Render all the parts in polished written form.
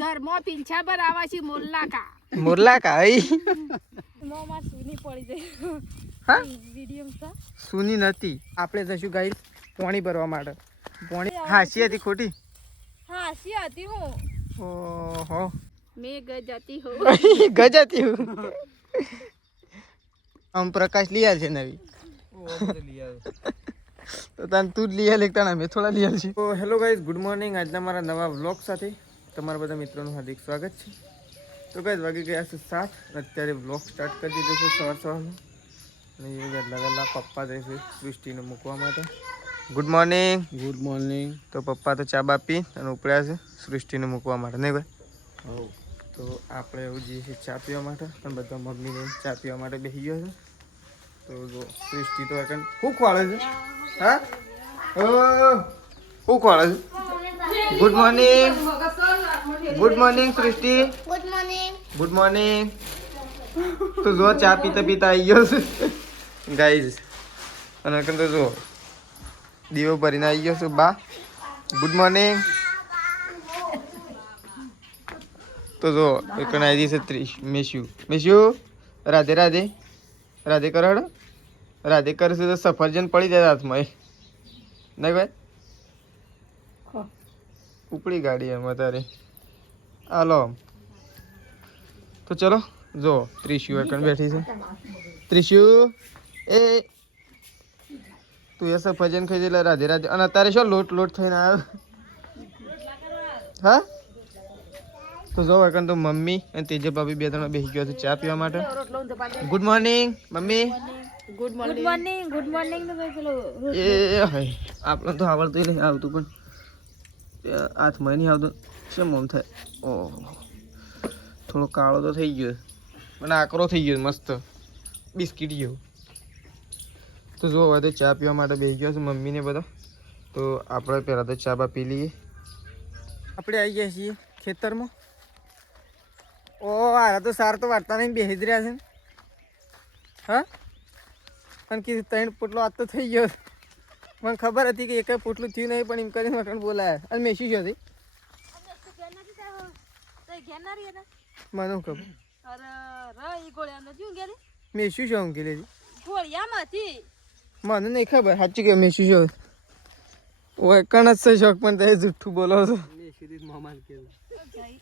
ઘરમાં પીંછા પર આવા છે મોરલા કા મોમાં સુની પડી જાય હા વિડીયો સુની નથી. આપણે જશું ગાઈસ પાણી ભરવા માટે. પાણી હાસી હતી ખોટી? હાસી હતી હું. ઓહો મેં ગજાતી હો ગજાતી હું. આમ પ્રકાશ લઈ છે નવી. તો તને તું જ લઈ લેતા ને મેં થોડા લઈ છે. તો હેલો ગાઈસ, ગુડ મોર્નિંગ. આજના મારા નવા વ્લોગ સાથે તમારા બધા મિત્રોનું હાર્દિક સ્વાગત છે. તો ગાઈસ વાગી ગયા છે 7. અત્યારે વ્લોગ સ્ટાર્ટ કરી દીધો છે સવારમાં. અને એ વહેલા પપ્પા જાય છે સૃષ્ટિને મૂકવા માટે. Good morning. Good morning. તો પપ્પા તો ચા બાપી અને ઉપડ્યા છે સૃષ્ટિને મૂકવા માટે, નહીં ભાઈ? તો આપણે એવું જઈએ છીએ ચા પીવા માટે. પણ બધા મમ્મીને ચા પીવા માટે બેસી ગયો છે. તો જો સૃષ્ટિ તો શું ખવાડે છે? હા શું ખવાડે છે? Good morning. ગુડ મોર્નિંગ સૃષ્ટિ. Good morning. Good morning. તો જો ચા પીતા પીતા આવી ગયો છે ગાઈઝ. અને તો જો દીવો ભરીને આવી ગયો છું બા. Good morning. તો જો એક આવી છે 30 મેશ્યુ રાધે રાધે રાધે કરાડો. રાધે કરશે તો સફરજન પડી જાય હાથમાં, નહીં ભાઈ? ઉપડી ગાડી એમાં તારે હાલો. તો ચલો જો ત્રિશુ એકણ બેઠી છે. ત્રિશુ એ તું એ સફરજન ખાઈ એટલે રાધે રાધે. અને અત્યારે શું લોટ થઈને આવ્યો? હા તો જો એકણ તો મમ્મી અને તેજે ભાભી 2-3 બેસી ગયો છે ચા પીવા માટે. Good morning mummy. Good morning. Good morning તો પેલો એ હાય આપણે તો આવડતું નહીં આવતું, પણ હાથમાં નહીં આવતું. શું મોમ થાય? ઓહો થોડો કાળો તો થઈ ગયો અને આકરો થઈ ગયો મસ્ત બિસ્કીટ જેવો. તો જો હવે તો ચા પીવા માટે બેસી ગયો છે મમ્મીને બધા. તો આપણે પહેલાં તો ચા બા પી લઈએ. આપણે આવી ગયા છીએ ખેતરમાં. ઓ હારા તો સાર તો વાર્તા નહીં બેસી જ રહ્યા છે. હા અને કીધું 3 પોટલો આજ તો થઈ ગયો. મને ખબર હતી કે એક પોટલું થયું નહીં, પણ એમ કરીને મટણ બોલાયા. અને મેસી શું હતી મને શું ખબર? મેસી શું ઊંઘી લીધી મને નહીં ખબર. સાચું કે મેસી શું ઓય કણ જ છે શોખ, પણ તે જુઠ્ઠું બોલો છો.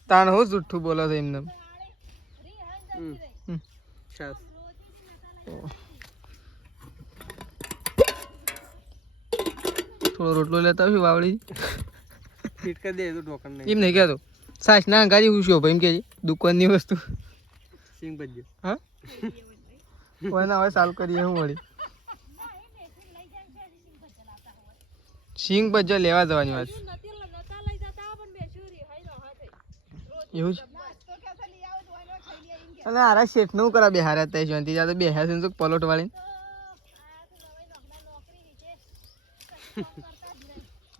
તાણ હું જુઠ્ઠું બોલો છો એમને. થોડો રોટલો લેતા આવ્યું વાવડી એમ નહીં કહેતો. સાસ ના ગાડી હું શું ભાઈ એમ કે દુકાનની વસ્તુ હા કોઈના હવે સાલ કરીએ હું વળી સિંગ ભજ્જા લેવા જવાની વાત એવું જ. અને હારા શેઠ નું કરા બેહાર હતા શાંતિ તો બેહ્યા છે તો પલોટ વાળી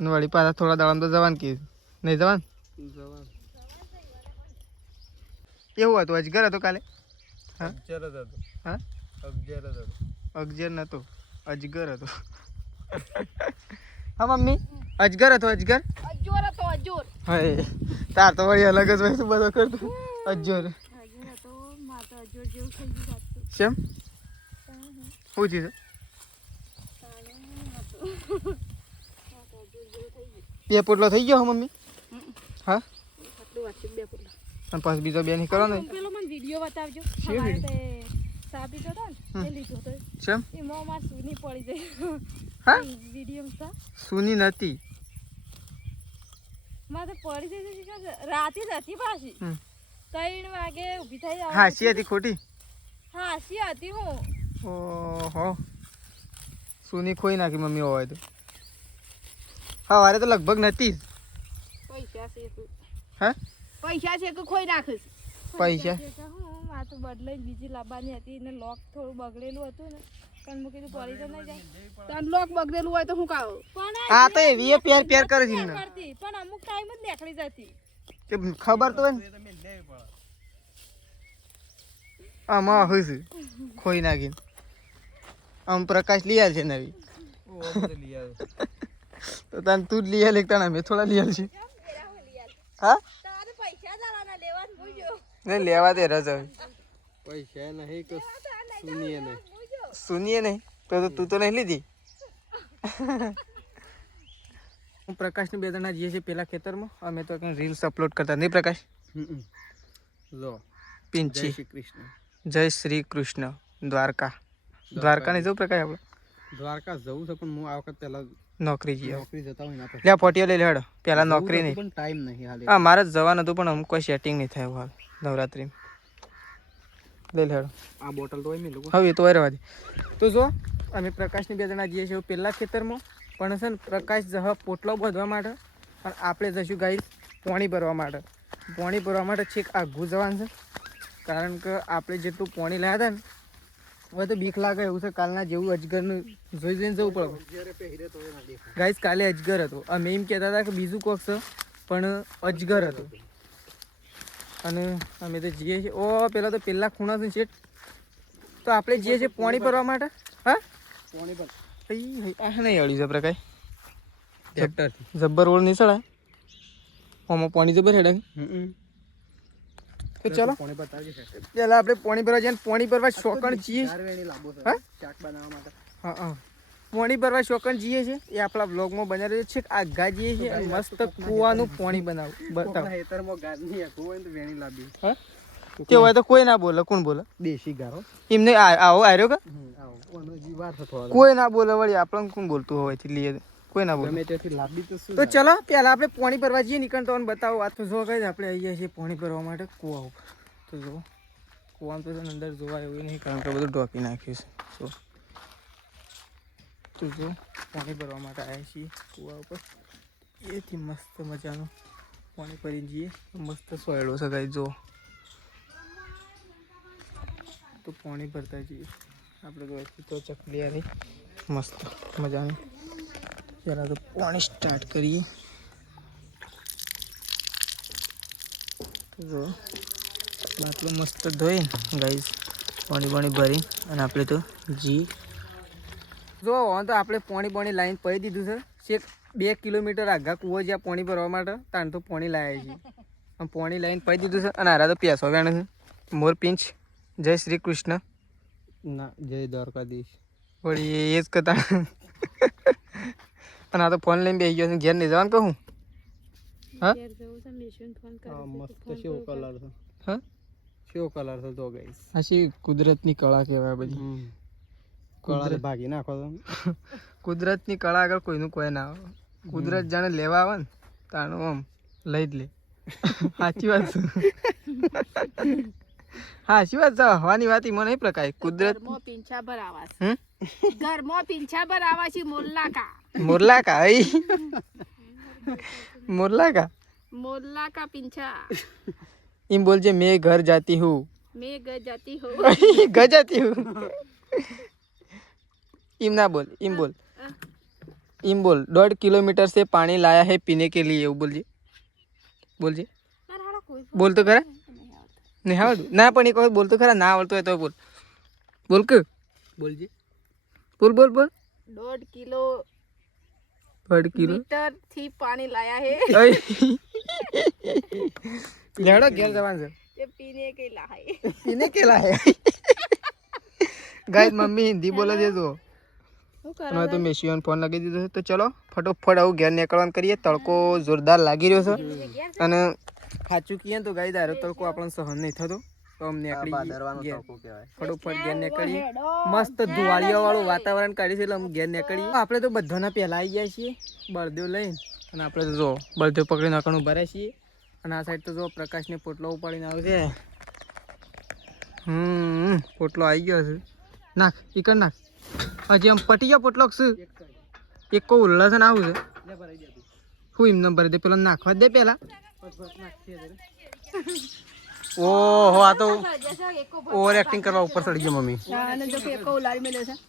વળી પાછા થોડા દાડા તો જવાન કીધું નહીં જવાન. કેવું હતું અજગર હતો કાલે? હા હા 11 નતો અજગર હતો. હા મમ્મી અજગર હતો અજગર. હા તાર તો વળી અલગ જ હોય શું બધો કરતો અજગર. શેમ શું થયું? 2 પોટલો થઈ ગયો મમ્મી? હા અને પાછું બીજો 2 નહીં કરો ને. પેલો મને વિડિયો બતાવજો. સાબી તો એ લીધો તો શેમ એ મોમાં સુની પડી જાય હા વિડિયો સુની નથી મારે પડી જાય રાતે જ હતી પાછી 3 વાગે ઊભી થઈ. હાસી હતી ખોટી? હાસી હતી હું. ઓહો સુની ખોઈ નાખી મમ્મી હોય તો. હા વારે તો લગભગ નથી. પૈસા છે હા પૈસા છે કે ખોઈ નાખીશ પૈસા હું આ તો બદલાઈ બીજી લાવવાની હતી ને લોક થોડું બગડેલું હતું ને પણ મૂકી તો પડી તો નહીં જાય. તન લોક બગડેલું હોય તો હું કાવ આ તો એવી પેર કરે છે ને પણ અમુક ટાઈમ જ નીકળી જતી કે ખબર તો હોય ને આમાં હોય છે ખોઈ નાખીને. આમ પ્રકાશ લઈ છે નવી. તો તને તું જ લઈ લેતા ને મેં થોડા લઈ છે. હા નહીં લેવા દે રસ હવે પૈસા નહીં તો સુનીએ નહીં. સુનીએ નહીં તો તું તો નહીં લીધી. હું પ્રકાશની બે જણા જઈએ છીએ પેલા ખેતરમાં. અમે તો કંઈ રીલ્સ અપલોડ કરતા નહીં પ્રકાશ. લો પિંચી શ્રી કૃષ્ણ. જય શ્રી કૃષ્ણ. દ્વારકા નહીં જવું પ્રકાશ આપણે દ્વારકા જવું છે પણ હું આ વખત પહેલા નોકરી જઈએ. નોકરી જતા હોય ના લે ફોટીઓ લઈ લે હેડો. પેલા નોકરી નહીં પણ ટાઈમ નહીં હાલે. હા મારે જ જવાનું હતું પણ અમુક કોઈ સેટિંગ નહીં થયું હાલ નવરાત્રિમાં. લઈ લે હેડો. આ બોટલ તો હોય ને લોકો. હવે એ તો રહેવા દે. તો જો અમે પ્રકાશની બે જણા જઈએ છીએ પેલા ખેતરમાં. પણ છે ને પ્રકાશ જહ પોટલો બાંધવા માટે અને આપણે જઈશું ગાઈ પાણી ભરવા માટે. પાણી ભરવા માટે છેક આઘું જવાનું છે કારણ કે આપણે જેટલું પાણી લાવ્યા હતા ને હવે તો બીક લાગે એવું છે. કાલના જેવું અજગરનું જોઈ જોઈને જવું પડે. ગાઈસ કાલે અજગર હતો. અમે એમ કહેતા હતા કે બીજું કોક છે પણ અજગર હતું. અને અમે તો જઈએ છીએ. ઓ પેલા તો પેલા ખૂણા છે શેઠ. તો આપણે જઈએ છીએ પાણી ભરવા માટે. હા પાણી પર આ નહીં અડી જબરા કાંઈ ટ્રેક્ટર જબ્બર રોડ નહીં ચડાય. આમાં પાણી જબર હેડે. તો ચાલો પાણી બતાવજે ટ્રેક્ટર. ચાલો આપણે પાણી ભરવા જઈએ. પાણી ભરવા શોકણ જઈએ. લાંબો છે હા શાક બનાવવા માટે. હા હા પાણી ભરવા શોકણ જઈએ છીએ. એ આપણા બ્લોગમાં બનાવી છે. આઘા જઈએ છીએ અને મસ્ત કૂવાનું પાણી બતાવો. ખેતરમાં ગારની આખું હોય ને તો વેણી લાવી. હા તે હોય તો કોઈ ના બોલે. કોણ બોલે? દેશી ગારો. એમને આવો આવ્યો કે આવો ઓનો જીવાર થતો કોઈ ના બોલે વળી. આપણને કોણ બોલતું હોય એટલે કોઈ ના બોલે. ગમે ત્યાંથી લાંબી તો શું તો ચલો પહેલા આપણે પાણી ભરવા જઈએ. નીકળતો બતાવો. આ તો જો કઈ આપણે આવી છીએ પાણી ભરવા માટે કૂવા ઉપર. તો જો કૂવામાં તો અંદર જોવા એવું નહીં કારણ કે બધું ઢોકી નાખ્યું છે. તો જો પાણી ભરવા માટે આવ્યા છીએ કૂવા ઉપર. એથી મસ્ત મજાનું પાણી ભરી જઈએ. મસ્ત સોયડો છે ગાઈ જો. તો પાણી ભરતા જઈએ આપણે. તો ચકલી આવી મસ્ત મજાની. પહેલાં તો પાણી સ્ટાર્ટ કરીએ. તો જો બાટલો મસ્ત ધોઈ ગાઈસ પાણી ભરી અને આપણે તો જી જો તો આપણે પાણી લાઈન પડી દીધું છે. છેક 2 કિલોમીટર આઘા કૂવો જ્યાં પાણી ભરવા માટે તાણ તો પાણી લાવ્યા છીએ. આમ પાણી લાઈન પડી દીધું છે અને આરા તો પેસો વેણ છે. મોર પિંચ જય શ્રી કૃષ્ણ. ના જય દ્વારકાધીશ. વળી એ જ કહેતા. અને આ તો ફોન લઈને બેસી ગયો છે. ઘેર નહીં જવાનું કહું. હા મસ્ત શેવો કલર છે. હા શેવો કલર છે તો ગાઈસ. આ શી કુદરતની કળા કહેવાય બધી. કળા ભાગી નાખો તો. કુદરતની કળા આગળ કોઈનું કોઈ ના આવે. કુદરત જાણે લેવા આવે ને તાણું આમ લઈ જ લે. સાચી વાત છે. સાચી વાત છે. હવાની વાત એમાં નહીં પ્રકાશ. કુદરત પીંછા ભરાવા ઘરમાં પીંછા ભરાવા છે. મોરલા કા મોરલા કા પીંછા એમ બોલજે. મેં ઘર જાતી હું. ઘર જાતી હું. इम ना बोल. इम बोल. 1.5 किलोमीटर से पानी लाया है पीने के लिए. वो बोलजे बोल तो खरा. नहीं आवड़ ना पण एक बोल तो खरा. ना आवड़तो है तो बोल. बोल के બોલજે. बोल 1.5 કિલોમીટર થી પાણી લાયા હે. લેડો ઘેર જવાનું છે. ये पीने के लाए. गाइस मम्मी हिंदी बोले दे दो. मैं तो मेशियन फोन लगी દીધો છે. તો ચલો ફટોફટ આવું ઘેર નીકળવાનું કરીએ. તડકો જોરદાર લાગી રહ્યો છે અને સાચું કહીએ તો ગાઈ દારો તડકો આપણને સહન નહીં થતો. તો અમ નીકળી ફટોફટ ઘેર નીકળીએ. મસ્ત ધુવાળિયા વાળું વાતાવરણ કાઢી છે એટલે અમે ઘેર નીકળીએ. આપણે તો બધાના પહેલા આવી ગયા છીએ બળદેવ લઈને. અને આપણે તો જો બળદેવ પકડી નાખવાનું ભરાય છીએ. અને આ સાઈડ તો જો પ્રકાશને પોટલો ઉપાડીને આવે છે. પોટલો આવી ગયો છે. નાખ ઈકડ નાખ. હજી આમ પટી ગયો પોટલો છે. એક કો ઉલ્લા છે ને આવું છે. હું એમને ભરી દે. પેલો નાખવા દે પેલા. ઓહો આ તો ઓવર એક્ટિંગ કરવા ઉપર ચડી ગયો મમ્મી.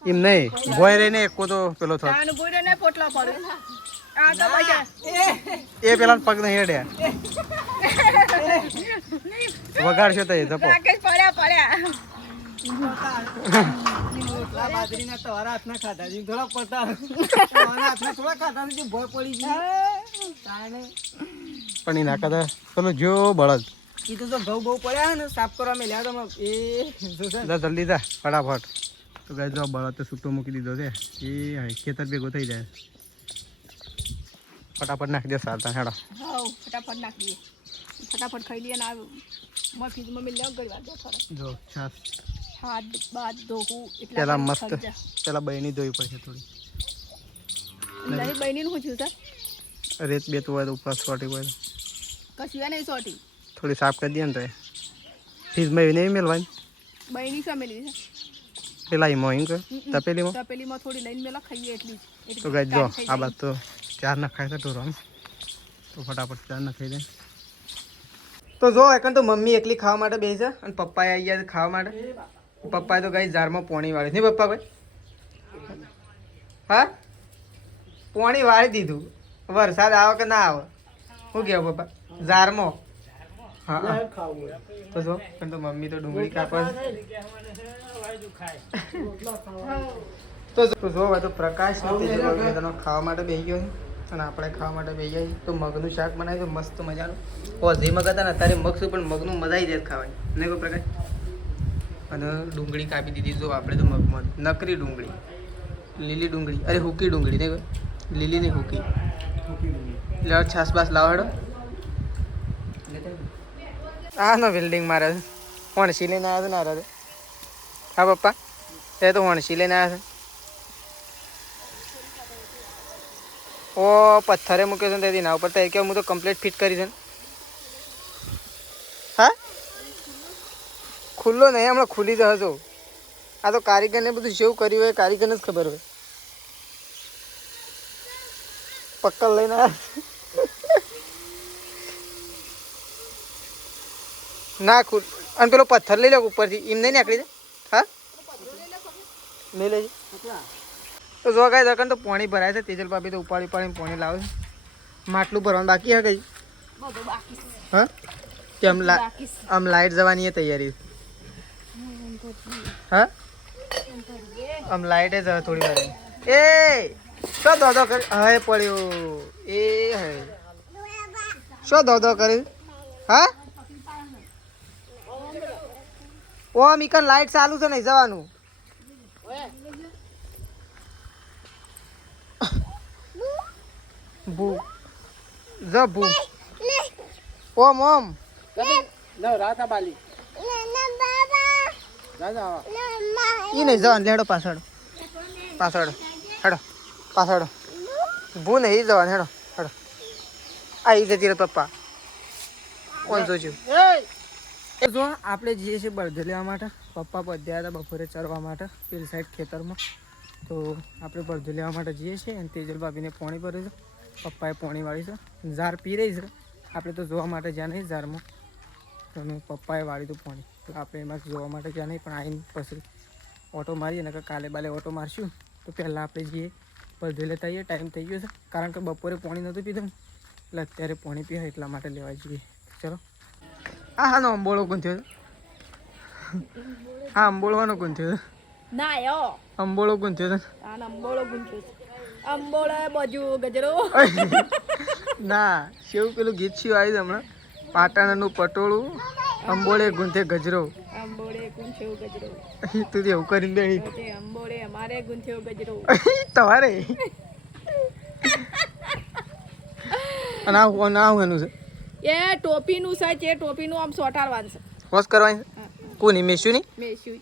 એમ નહીં ભોય રહીને એકો તો પેલો થયો. એ પેલા પગ નહીં હેડ્યા. વગાડશો તો એ જપો. બાજરીના તમારા હાથના ખાધા છે થોડા પતા. હાથના થોડા ખાધા છે ભોય પડી ગઈ. પણ એ ના કરતા પેલો જો બળદ એ તો ઘઉં બહુ પડ્યા ને સાફ કરવા મેલ્યા તો એ જલ્દી જા ફટાફટ તો ગાય જો બળદ તો છૂટો મૂકી દીધો છે એ ખેતર ભેગો થઈ જાય ફટાફટ નાખી દે સારતા હેડો હા ફટાફટ નાખી દઈએ ફટાફટ ખાઈ લઈએ ને આ ફ્રીજમાં મેં લેવા ગઈ વાત થોડા જો છાસ હાથ બાદ ધોવું પેલા મસ્ત પેલા બહેની ધોવી પડશે થોડી નહીં બહેનીનું શું થયું સર રેત બેત હોય તો ઉપર સોટી હોય કશું નહીં સોટી થોડી સાફ કરી દે ને તો ફ્રીજમાં એવી નહીં મેળવાની બહેની સામે લીધી પેલા એમાં એમ કે તપેલીમાં તપેલીમાં થોડી લઈને મેલા ખાઈએ એટલી જ તો ગાય જો આ બાદ તો ચાર ના ખાય છે ઢોરો તો ફટાફટ ચાર ના ખાઈ દે તો જો એકન તો મમ્મી એકલી ખાવા માટે બેસી છે અને પપ્પાએ આવી ગયા ખાવા માટે પપ્પાએ તો ગાઈ ઝારમાં પોણી વાળી નહીં પપ્પા ભાઈ હા પોણી વાળી દીધું વરસાદ આવે કે ના આવે શું કહેવું પપ્પા ઝારમાં હા તો જો પણ તો મમ્મી તો ડુંગળી કાપવા તો જો હવે તો પ્રકાશ ખાવા માટે બેસી ગયો છે અને આપણે ખાવા માટે બેસી જાય તો મગનું શાક બનાવી તો મસ્ત મજાનું જે મગ હતા ને અત્યારે મગ શું પણ મગનું મજા આવી જાય ખાવાની નહીં કોઈ પ્રકાશ અને ડુંગળી કાપી દીધી જો આપણે તો મગમાં નકરી ડુંગળી લીલી ડુંગળી અરે હુકી ડુંગળી નહીં લીલી નહીં હુકી એટલે છાસ બાસ લાવાડો હા નો બિલ્ડિંગ મારે હોણસી લઈને આવ્યા છે ને હા પપ્પા એ તો હોણસી લઈને આવ્યા છે ઓ પથ્થરે મૂક્યો છે ને તેથી ના ઉપર તો કે હું તો કમ્પ્લીટ ફિટ કરી છે હા ખુલ્લો નહીં હમણાં ખુલી જ હશો આ તો કારીગરને બધું જેવું કર્યું હોય કારીગરને જ ખબર હોય પક્કડ લઈને ના ખુલ અને પેલો પથ્થર લઈ લો ઉપરથી એમ નહીં નીકળી જાય હા લઈ લેજે તો જો કાંઈ દરકાર તો પાણી ભરાય છે તેજલ ભાભી તો ઉપાડી પાણી લાવે છે માટલું ભરવાનું બાકી હે કઈ હા કે આમ લાઈટ જવાની એ તૈયારી હા આમ લાઈટ જ થોડી વાર એ શું દોડો કરે હવે પડ્યો એ હે શું દોડો કરે હા ઓ મીકન લાઈટ ચાલુ છે નહીં જવાનું ભૂ જ ભૂ ઓમ ઓમ રાતા બાલી ઈ નહીં જવાનું હેડો પાછળ હેડો પાછળ ભૂ નહીં જવાનું હેડો આવી જતી રે પપ્પા કોણ જોજો જો આપણે જઈએ છીએ બળદ લેવા માટે પપ્પા પધ્યા હતા બપોરે ચરવા માટે પેલી સાઈડ ખેતરમાં તો આપણે બળદ લેવા માટે જઈએ છીએ અને તેજલ ભાભીને પોણી ભર્યું છે પપ્પાએ પોણી વાળી છે ઝાર પી રહી છે આપણે તો જોવા માટે જ્યાં નહીં ઝારમાં તો પપ્પાએ વાળી હતું પોણી તો આપણે એમાં જોવા માટે જ્યાં નહીં પણ આવીને પછી ઓટો મારીએ ને કાલે બાલે ઓટો મારશું તો પહેલાં આપણે જઈએ બળદ લેતા આવીએ ટાઈમ થઈ ગયો છે કારણ કે બપોરે પોણી નહોતું પીધું એટલે અત્યારે પોણી પીએ એટલા માટે લેવા જઈએ ચલો હા નો અંબોળો કોણ થયો હા અંબોળવાનો કોણ થયો ના યો અંબોળો કોણ થયો અંબોળો ગુંથ્યો અંબોળો બાજુ ગજરો ના શેવું પેલું ગીત શિવ આવ્યું હમણાં પાટણનું પટોળું અંબોળે ગુંથે ગજરો અંબોળે ગુંથ્યો ગજરો તું એવું કરીને બેઠી અંબોળે અમારે ગુંથ્યો ગજરો તમારે અને આ એનું છે એ ટોપીનું છે તે ટોપીનું આમ સોટાડવાનું છે વોશ કરવાની કોની મેસ્યુની મેસ્યુ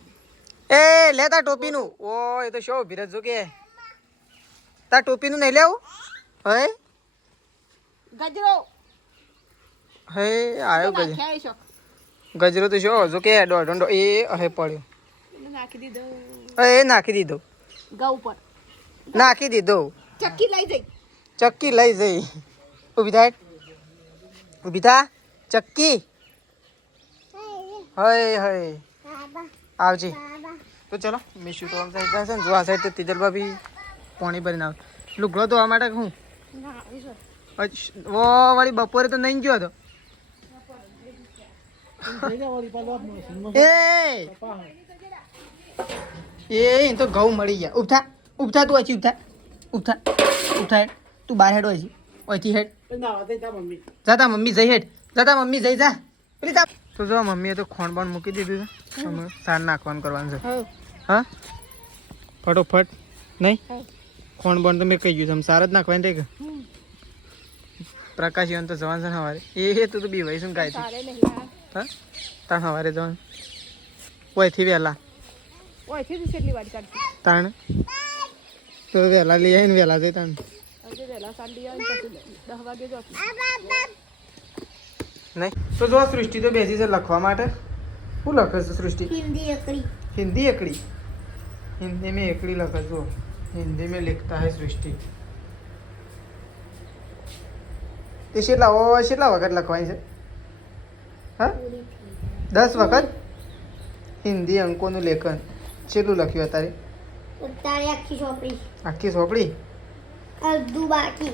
એ લેતા ટોપીનું ઓ એ તો શો ભીરજ જો કે તાર ટોપીનું નહીં લેવું હે ગજરો હે આવ્યો નાખ્યા છો ગજરો તો શો જો કે દોઢો એ હે પડ્યો નાખી દીધો એ નાખી દીધો ઘઉં પર નાખી દીધો ચક્કી લઈ જઈ ચક્કી લઈ જઈ ઊભી થાય ઊભી થા ચક્કી હય હય આવજી તો ચલો મીશું તો આમ સાઈડ છે ને જો આ સાઈડ તો તિજલ ભાભી પાણી ભરીને આવે લુગડો ધોવા માટે હું ઓ વળી બપોરે તો નહીં ગયો હતો એ તો ઘઉં મળી ગયા ઉભા તું હજી ઉભા તું બહાર હેડો હજી ઓયથી હેડ જાતા મમ્મી જઈ હેડ જાતા મમ્મી જઈ જા પેલી જા તો જો મમ્મીએ તો ખોણ પણ મૂકી દીધું છે અમે સાર નાખવાનું કરવાનું છે હા ફટોફટ નહીં ખોણ પણ તો મેં કહી ગયું તમે સાર જ નાખવાની તે કે પ્રકાશ તો જવાનું છે ને સવારે એ તું તો બી ભાઈ શું કાંઈ તારે નહીં હા તાણ સવારે જવાનું ઓયથી વહેલા ઓયથી જ કેટલી વાર કાઢતી તાણ તો વહેલા લઈ આવીને વહેલા જઈ તાણ આજે વહેલા સાંડી આવે પછી 10 વાગે જતી નહીં તો જો સૃષ્ટિ તો બેસી છે લખવા માટે શું લખે છે સૃષ્ટિ हिंदी अकड़ी हिंदी एकड़ी हिंदी में एकड़ी लखा जो हिंदी में लिखता है सृष्टि તે કેટલા વખત લખવાની છે હા 10 વખત હિન્દી અંકોનું લેખન કેટલું લખ્યું અત્યારે तारे आखी चौपड़ी આખી ચોપડી अर्धू बाकी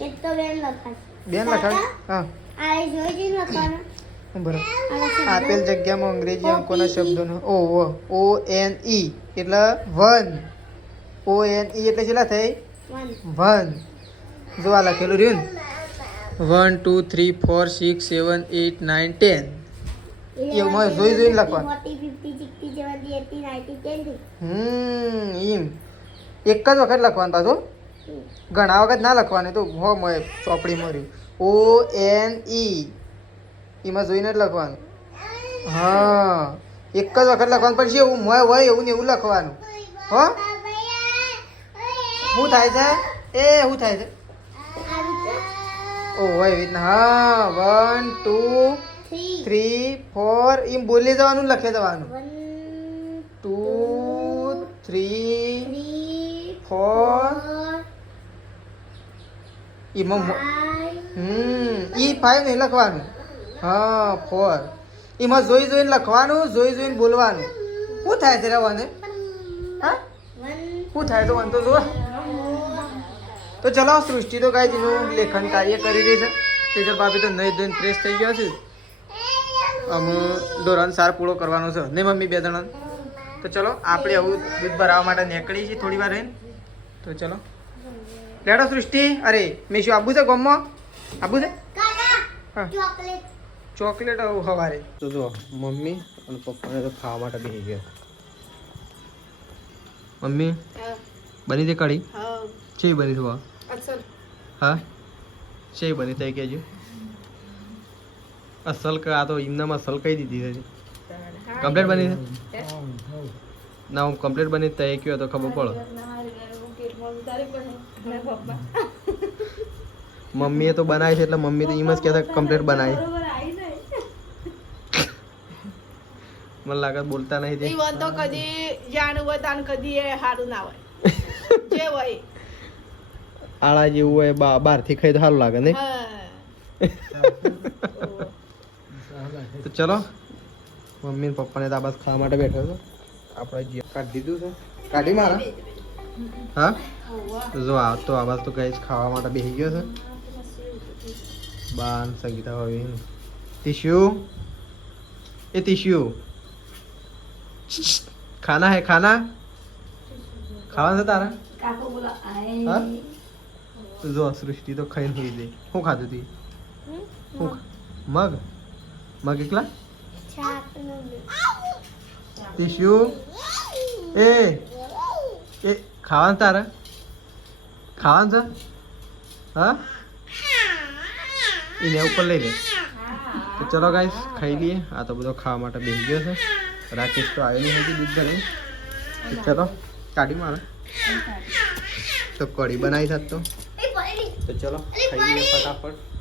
एक तो बेन लखा બેન લખાવી હા आए जोई जी लखाना બરાબર આપેલ જગ્યામાં અંગ્રેજી અંકોના શબ્દોનો ઓ એન ઈ એટલે 1 ઓ એન ઈ એટલે કેટલા થઈ 1 જો આ લખેલું રહ્યું ને 1 2 3 4 6 7 8 9 10 એમાં જોઈને લખવાનું 40 50 60 70 80 90 એમ એક જ વખત લખવાનું પાછું ઘણા વખત ના લખવાનું તો હો મોય ચોપડી મર્યું ઓ એન ઈ એમાં જોઈને જ લખવાનું હા એક જ વખત લખવાનું પછી એવું મોય હોય એવું ને એવું લખવાનું હો શું થાય છે શું થાય છે ઓ હોય એવી રીતના હા 1 2 3 4 એમ બોલી જવાનું લખી જવાનું 2 3 4 એમાં ઈ 5 નહીં લખવાનું હા 4 એમાં જોઈને લખવાનું જોઈને બોલવાનું શું થાય છે રહેવાને હા શું થાય તો વાંધો જો તો ચલો સૃષ્ટિ તો કાંઈ તેનું લેખન કાર્ય કરી રહી છે તેજલ ભાભી તો નહીં ધોઈને ફ્રેશ થઈ ગયા છે અમે ધોરણ 4 પૂરો કરવાનો છે નહીં મમ્મી 2 જણા તો ચલો આપણે આવું દૂધ ભરાવવા માટે નીકળી છીએ થોડી વાર રહીને તો ચલો લેડો સૃષ્ટિ અરે મેં શું આબુ છે ગમમાં આબુ છે હા चॉकलेट ચોકલેટ આવું સવારે તો જો મમ્મી અને પપ્પાને તો ખાવા માટે બેસી ગયા મમ્મી બની તે કઢી છે બની છે બા અસલ હા છે બની થઈ કહેજો અસલ કે આ તો એમનામાં અસલ કહી દીધી છે કમ્પ્લીટ બની છે ના હું કમ્પ્લીટ બની તય કયો તો ખબર પડે મમ્મીએ તો બનાવી છે એટલે મમ્મી તો એમ જ કહેતા કમ્પ્લીટ બનાવી મને લાગે બોલતા નહીં તે ઈવન તો કદી જાણું હોય તાન કદી એ સારું ના હોય જે હોય આળા જેવું હોય બહારથી ખાઈ તો સારું લાગે નહીં તો ચલો મમ્મી ને પપ્પાને તો આ બસ ખાવા માટે બેઠો છો આપણે જે કાઢી દીધું છે કાઢી મારા હા તો જો આ તો આવાજ તો કઈ ખાવા માટે બેસી ગયો છે બાન સંગીતા હવે टिश्यू ये टिश्यू खाना है खाना ખાવાનું છે તારા काको बोला आए હા તો જો સૃષ્ટિ તો ખાઈને હોઈ ગઈ શું ખાધું તી મગ મગ એકલા छाप टिश्यू એ ખાવાનું તારે ખાવાનું છે હા એને ઉપર લઈ લે તો ચલો ગાઈસ ખાઈ લઈએ આ તો બધો ખાવા માટે બેસી ગયો છે રાકેશ તો આવેલું નથી દૂધ ઘરે તો ચલો કાઢી મારે તો કઢી બનાવી થાત તો ચલો ખાઈ લઈએ ફટાફટ